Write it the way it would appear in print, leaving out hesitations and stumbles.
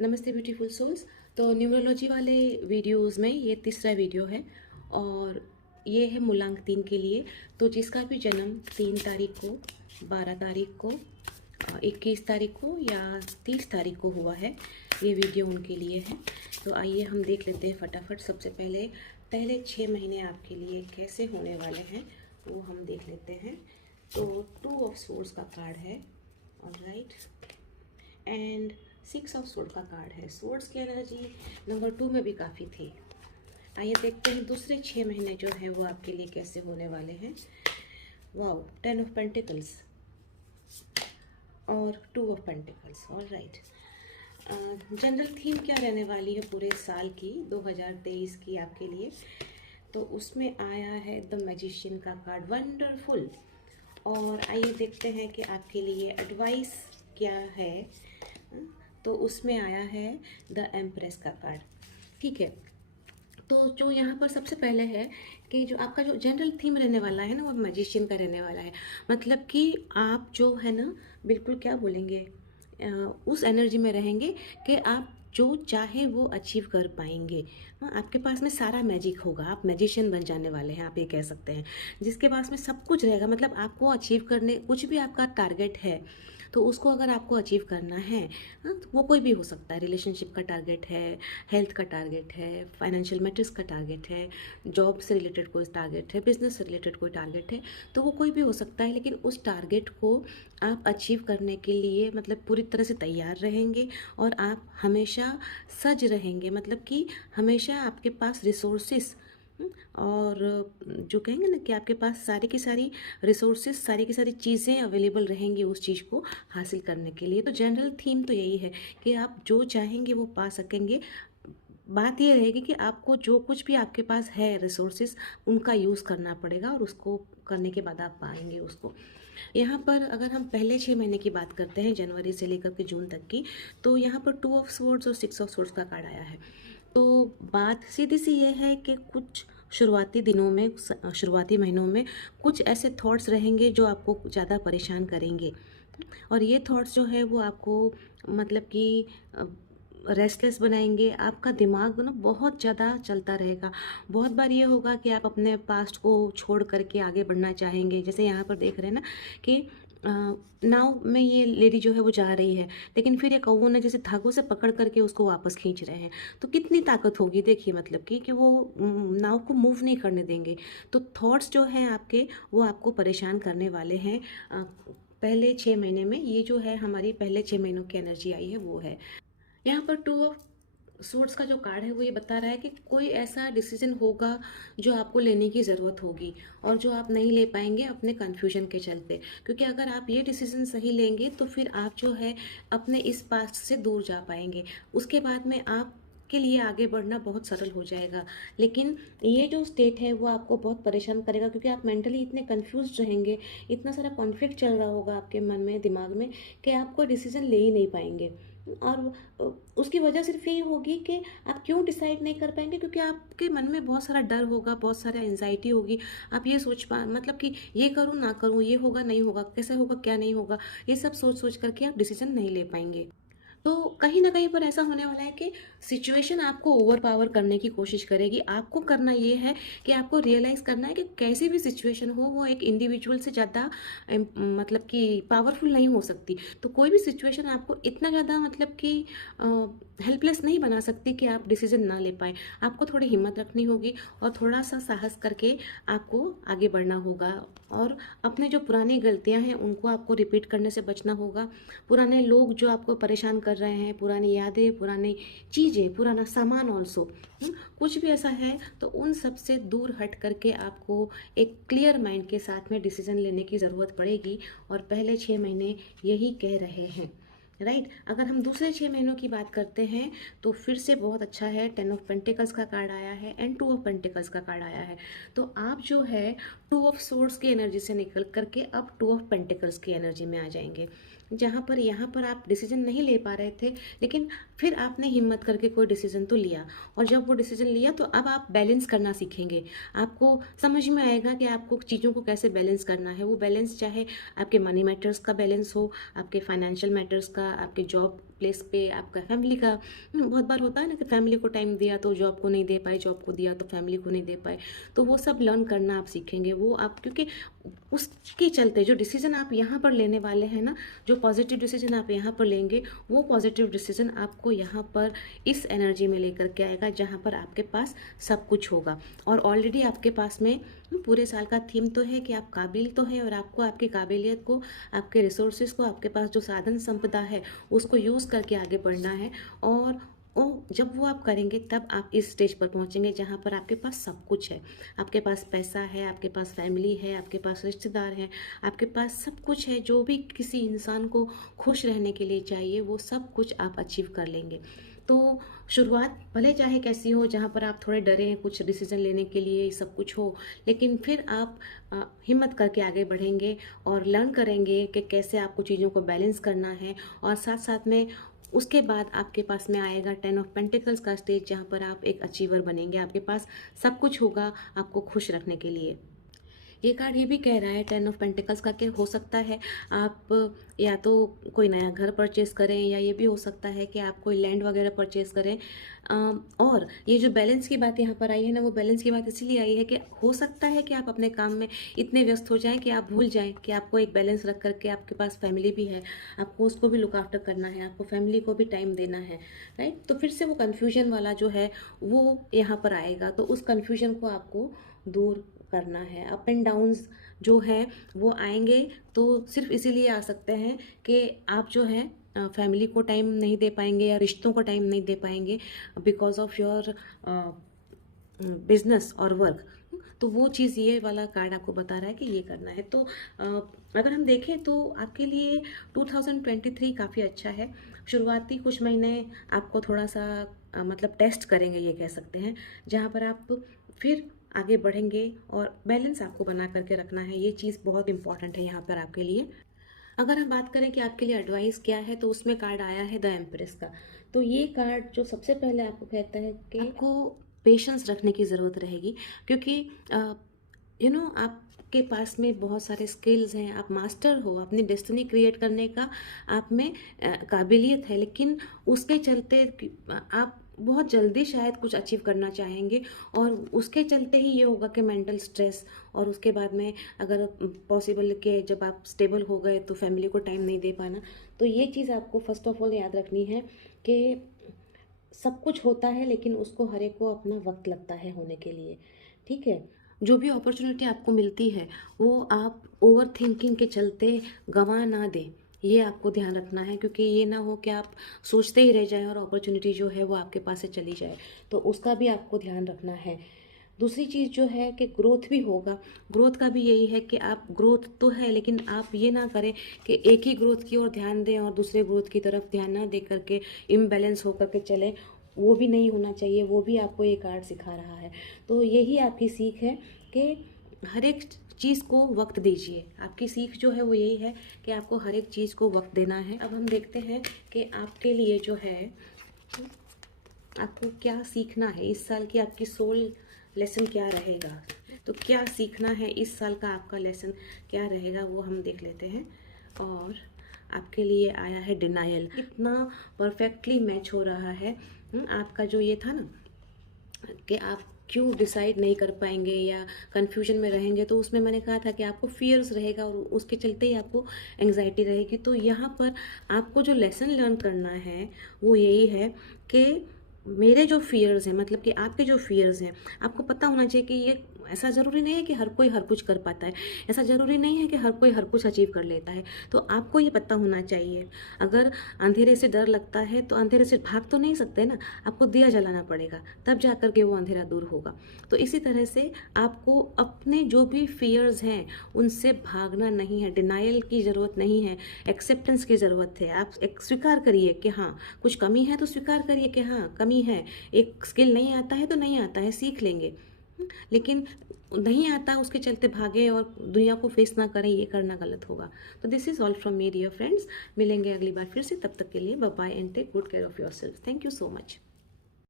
नमस्ते beautiful souls. तो numerology वाले वीडियोस में ये तीसरा वीडियो है और ये है मूलांक 3 के लिए। तो जिसका भी जन्म 3 तारीख को, 12 तारीख को, 21 तारीख को या 30 तारीख को हुआ है, ये वीडियो उनके लिए है। तो आइए हम देख लेते हैं फटाफट। सबसे पहले 6 महीने आपके लिए कैसे होने वाले हैं वो हम देख लेते हैं। तो 2 ऑफ सोर्ड्स का कार्ड है, ऑलराइट, एंड 6 ऑफ सोर्ड का कार्ड है। सोर्ड्स की एनर्जी नंबर 2 में भी काफ़ी थी। आइए देखते हैं दूसरे 6 महीने जो है वो आपके लिए कैसे होने वाले हैं। वाओ, 10 ऑफ पेंटिकल्स और 2 of pentacles, alright. General theme क्या रहने वाली है पूरे साल की, 2023 की आपके लिए? तो उसमें आया है द मैजिशियन का कार्ड, वंडरफुल। और आइए देखते हैं कि आपके लिए एडवाइस क्या है। तो उसमें आया है द एम्प्रेस का कार्ड, ठीक है। तो जो यहाँ पर सबसे पहले है कि जो आपका जो जनरल थीम रहने वाला है ना, वो मैजिशियन का रहने वाला है। मतलब कि आप जो है ना, बिल्कुल क्या बोलेंगे, उस एनर्जी में रहेंगे कि आप जो चाहे वो अचीव कर पाएंगे। हाँ, आपके पास में सारा मैजिक होगा, आप मैजिशियन बन जाने वाले हैं, आप ये कह सकते हैं। जिसके पास में सब कुछ रहेगा, मतलब आपको अचीव करने, कुछ भी आपका टारगेट है तो उसको अगर आपको अचीव करना है, हाँ, तो वो कोई भी हो सकता है। रिलेशनशिप का टारगेट है, हेल्थ का टारगेट है, फाइनेंशियल मैटर्स का टारगेट है, जॉब से रिलेटेड कोई टारगेट है, बिजनेस से रिलेटेड कोई टारगेट है, तो वो कोई भी हो सकता है। लेकिन उस टारगेट को आप अचीव करने के लिए मतलब पूरी तरह से तैयार रहेंगे और आप हमेशा सज रहेंगे। मतलब कि हमेशा आपके पास रिसोर्सेस और जो कहेंगे ना कि आपके पास सारी की सारी रिसोर्सेस, सारी की सारी चीज़ें अवेलेबल रहेंगी उस चीज़ को हासिल करने के लिए। तो जनरल थीम तो यही है कि आप जो चाहेंगे वो पा सकेंगे। बात ये रहेगी कि आपको जो कुछ भी आपके पास है रिसोर्सेस, उनका यूज़ करना पड़ेगा और उसको करने के बाद आप पाएंगे उसको। यहाँ पर अगर हम पहले 6 महीने की बात करते हैं, जनवरी से लेकर के जून तक की, तो यहाँ पर 2 ऑफ स्वॉर्ड्स और 6 ऑफ स्वॉर्ड्स का कार्ड आया है। तो बात सीधी सी ये है कि कुछ शुरुआती दिनों में, शुरुआती महीनों में कुछ ऐसे थॉट्स रहेंगे जो आपको ज़्यादा परेशान करेंगे। और ये थॉट्स जो है वो आपको मतलब कि रेस्टलेस बनाएंगे। आपका दिमाग ना बहुत ज़्यादा चलता रहेगा। बहुत बार ये होगा कि आप अपने पास्ट को छोड़ करके आगे बढ़ना चाहेंगे। जैसे यहाँ पर देख रहे हैं ना कि नाव में ये लेडी जो है वो जा रही है, लेकिन फिर ये कौवों ने जैसे धागों से पकड़ करके उसको वापस खींच रहे हैं। तो कितनी ताकत होगी देखिए, मतलब कि वो नाव को मूव नहीं करने देंगे। तो थॉट्स जो हैं आपके, वो आपको परेशान करने वाले हैं। पहले 6 महीने में ये जो है हमारी पहले 6 महीनों की एनर्जी आई है वो है। यहाँ पर 2 ऑफ सूट्स का जो कार्ड है वो ये बता रहा है कि कोई ऐसा डिसीजन होगा जो आपको लेने की ज़रूरत होगी और जो आप नहीं ले पाएंगे अपने कन्फ्यूजन के चलते। क्योंकि अगर आप ये डिसीजन सही लेंगे तो फिर आप जो है अपने इस पास्ट से दूर जा पाएंगे। उसके बाद में आप के लिए आगे बढ़ना बहुत सरल हो जाएगा। लेकिन ये जो स्टेट है वो आपको बहुत परेशान करेगा, क्योंकि आप मेंटली इतने कंफ्यूज रहेंगे, इतना सारा कॉन्फ्लिक्ट चल रहा होगा आपके मन में, दिमाग में, कि आप कोई डिसीजन ले ही नहीं पाएंगे। और उसकी वजह सिर्फ ये होगी कि आप क्यों डिसाइड नहीं कर पाएंगे, क्योंकि आपके मन में बहुत सारा डर होगा, बहुत सारा एंजाइटी होगी। आप ये सोच पा मतलब कि ये करूँ ना करूँ, ये होगा नहीं होगा, कैसे होगा क्या नहीं होगा, ये सब सोच सोच करके आप डिसीजन नहीं ले पाएंगे। तो कहीं ना कहीं पर ऐसा होने वाला है कि सिचुएशन आपको ओवर पावर करने की कोशिश करेगी। आपको करना ये है कि आपको रियलाइज़ करना है कि कैसी भी सिचुएशन हो वो एक इंडिविजुअल से ज़्यादा मतलब कि पावरफुल नहीं हो सकती। तो कोई भी सिचुएशन आपको इतना ज़्यादा मतलब कि हेल्पलेस नहीं बना सकती कि आप डिसीजन ना ले पाएँ। आपको थोड़ी हिम्मत रखनी होगी और थोड़ा सा साहस करके आपको आगे बढ़ना होगा। और अपने जो पुरानी गलतियां हैं उनको आपको रिपीट करने से बचना होगा। पुराने लोग जो आपको परेशान कर रहे हैं, पुरानी यादें, पुरानी चीज़ें, पुराना सामान ऑल्सो, कुछ भी ऐसा है तो उन सब से दूर हट करके आपको एक क्लियर माइंड के साथ में डिसीजन लेने की ज़रूरत पड़ेगी। और पहले 6 महीने यही कह रहे हैं, राइट। अगर हम दूसरे 6 महीनों की बात करते हैं तो फिर से बहुत अच्छा है। 10 ऑफ पेंटिकल्स का कार्ड आया है एंड 2 ऑफ पेंटिकल्स का कार्ड आया है। तो आप जो है 2 ऑफ सोर्ड्स की एनर्जी से निकल करके अब 2 ऑफ पेंटिकल्स की एनर्जी में आ जाएंगे। जहाँ पर यहाँ पर आप डिसीजन नहीं ले पा रहे थे, लेकिन फिर आपने हिम्मत करके कोई डिसीजन तो लिया। और जब वो डिसीजन लिया तो अब आप बैलेंस करना सीखेंगे। आपको समझ में आएगा कि आपको चीज़ों को कैसे बैलेंस करना है। वो बैलेंस चाहे आपके मनी मैटर्स का बैलेंस हो, आपके फाइनेंशियल मैटर्स का, आपके जॉब प्लेस पे आपका फैमिली का बहुत बार होता है ना कि फैमिली को टाइम दिया तो जॉब को नहीं दे पाए, जॉब को दिया तो फैमिली को नहीं दे पाए। तो वो सब लर्न करना आप सीखेंगे, वो आप क्योंकि उसके चलते जो डिसीजन आप यहाँ पर लेने वाले हैं ना, जो पॉजिटिव डिसीजन आप यहाँ पर लेंगे, वो पॉजिटिव डिसीजन आपको यहाँ पर इस एनर्जी में लेकर के आएगा जहाँ पर आपके पास सब कुछ होगा। और ऑलरेडी आपके पास में पूरे साल का थीम तो है कि आप काबिल तो है, और आपको आपकी काबिलियत को, आपके रिसोर्सेज को, आपके पास जो साधन संपदा है उसको यूज़ करके आगे बढ़ना है। और जब वो आप करेंगे तब आप इस स्टेज पर पहुंचेंगे जहां पर आपके पास सब कुछ है। आपके पास पैसा है, आपके पास फैमिली है, आपके पास रिश्तेदार हैं, आपके पास सब कुछ है। जो भी किसी इंसान को खुश रहने के लिए चाहिए वो सब कुछ आप अचीव कर लेंगे। तो शुरुआत भले चाहे कैसी हो, जहाँ पर आप थोड़े डरे कुछ डिसीजन लेने के लिए सब कुछ हो, लेकिन फिर आप हिम्मत करके आगे बढ़ेंगे और लर्न करेंगे कि कैसे आपको चीज़ों को बैलेंस करना है। और साथ साथ में उसके बाद आपके पास में आएगा 10 ऑफ पेंटिकल्स का स्टेज, जहाँ पर आप एक अचीवर बनेंगे। आपके पास सब कुछ होगा आपको खुश रखने के लिए। ये कार्ड ये भी कह रहा है 10 ऑफ पेंटिकल्स का कि हो सकता है आप या तो कोई नया घर परचेज़ करें, या ये भी हो सकता है कि आप कोई लैंड वगैरह परचेज़ करें। और ये जो बैलेंस की बात यहाँ पर आई है ना, वो बैलेंस की बात इसलिए आई है कि हो सकता है कि आप अपने काम में इतने व्यस्त हो जाएं कि आप भूल जाएं कि आपको एक बैलेंस रख करके आपके पास फैमिली भी है, आपको उसको भी लुक आफ्टर करना है, आपको फैमिली को भी टाइम देना है, राइट। तो फिर से वो कन्फ्यूजन वाला जो है वो यहाँ पर आएगा, तो उस कन्फ्यूजन को आपको दूर करना है। अप एंड डाउन्स जो है वो आएंगे तो सिर्फ इसीलिए आ सकते हैं कि आप जो है फैमिली को टाइम नहीं दे पाएंगे या रिश्तों को टाइम नहीं दे पाएंगे बिकॉज ऑफ योर बिजनेस और वर्क। तो वो चीज़ ये वाला कार्ड आपको बता रहा है कि ये करना है। तो अगर हम देखें तो आपके लिए 2023 काफ़ी अच्छा है। शुरुआती कुछ महीने आपको थोड़ा सा मतलब टेस्ट करेंगे ये कह सकते हैं, जहाँ पर आप फिर आगे बढ़ेंगे और बैलेंस आपको बना करके रखना है। ये चीज़ बहुत इंपॉर्टेंट है यहाँ पर आपके लिए। अगर हम बात करें कि आपके लिए एडवाइस क्या है, तो उसमें कार्ड आया है द एम्प्रेस का। तो ये कार्ड जो सबसे पहले आपको कहता है कि आपको पेशेंस रखने की ज़रूरत रहेगी, क्योंकि आपके पास में बहुत सारे स्किल्स हैं, आप मास्टर हो, अपनी डेस्टिनी क्रिएट करने का आप में काबिलियत है, लेकिन उसके चलते आप बहुत जल्दी शायद कुछ अचीव करना चाहेंगे, और उसके चलते ही ये होगा कि मेंटल स्ट्रेस, और उसके बाद में अगर पॉसिबल कि जब आप स्टेबल हो गए तो फैमिली को टाइम नहीं दे पाना। तो ये चीज़ आपको फर्स्ट ऑफ ऑल याद रखनी है कि सब कुछ होता है लेकिन उसको हर एक को अपना वक्त लगता है होने के लिए, ठीक है। जो भी अपॉर्चुनिटी आपको मिलती है वो आप ओवर थिंकिंग के चलते गंवा ना दें, ये आपको ध्यान रखना है, क्योंकि ये ना हो कि आप सोचते ही रह जाएं और अपॉर्चुनिटी जो है वो आपके पास से चली जाए, तो उसका भी आपको ध्यान रखना है। दूसरी चीज़ जो है कि ग्रोथ भी होगा। ग्रोथ का भी यही है कि आप ग्रोथ तो है, लेकिन आप ये ना करें कि एक ही ग्रोथ की ओर ध्यान दें और दूसरे ग्रोथ की तरफ ध्यान ना दे करके इम्बैलेंस होकर के चलें। वो भी नहीं होना चाहिए, वो भी आपको ये कार्ड सिखा रहा है। तो यही आपकी सीख है कि हर एक चीज़ को वक्त दीजिए। आपकी सीख जो है वो यही है कि आपको हर एक चीज़ को वक्त देना है। अब हम देखते हैं कि आपके लिए जो है आपको क्या सीखना है इस साल की, आपकी सोल लेसन क्या रहेगा। तो क्या सीखना है इस साल का, आपका लेसन क्या रहेगा, वो हम देख लेते हैं। और आपके लिए आया है डिनायल। कितना परफेक्टली मैच हो रहा है आपका जो ये था ना कि आप क्यों डिसाइड नहीं कर पाएंगे या कंफ्यूजन में रहेंगे। तो उसमें मैंने कहा था कि आपको फियर्स रहेगा और उसके चलते ही आपको एंग्जाइटी रहेगी। तो यहाँ पर आपको जो लेसन लर्न करना है वो यही है कि मेरे जो फियर्स हैं, मतलब कि आपके जो फियर्स हैं, आपको पता होना चाहिए कि ये ऐसा ज़रूरी नहीं है कि हर कोई हर कुछ कर पाता है, ऐसा ज़रूरी नहीं है कि हर कोई हर कुछ अचीव कर लेता है। तो आपको ये पता होना चाहिए, अगर अंधेरे से डर लगता है तो अंधेरे से भाग तो नहीं सकते ना, आपको दिया जलाना पड़ेगा, तब जा कर के वो अंधेरा दूर होगा। तो इसी तरह से आपको अपने जो भी फियर्स हैं उनसे भागना नहीं है, डिनायल की ज़रूरत नहीं है, एक्सेप्टेंस की ज़रूरत है। आप स्वीकार करिए कि हाँ कुछ कमी है, तो स्वीकार करिए कि हाँ कमी है। एक स्किल नहीं आता है तो नहीं आता है, सीख लेंगे, लेकिन नहीं आता उसके चलते भागे और दुनिया को फेस ना करें, ये करना गलत होगा। तो this is all from me dear friends. मिलेंगे अगली बार फिर से, तब तक के लिए bye bye and take good care of yourself. Thank you so much.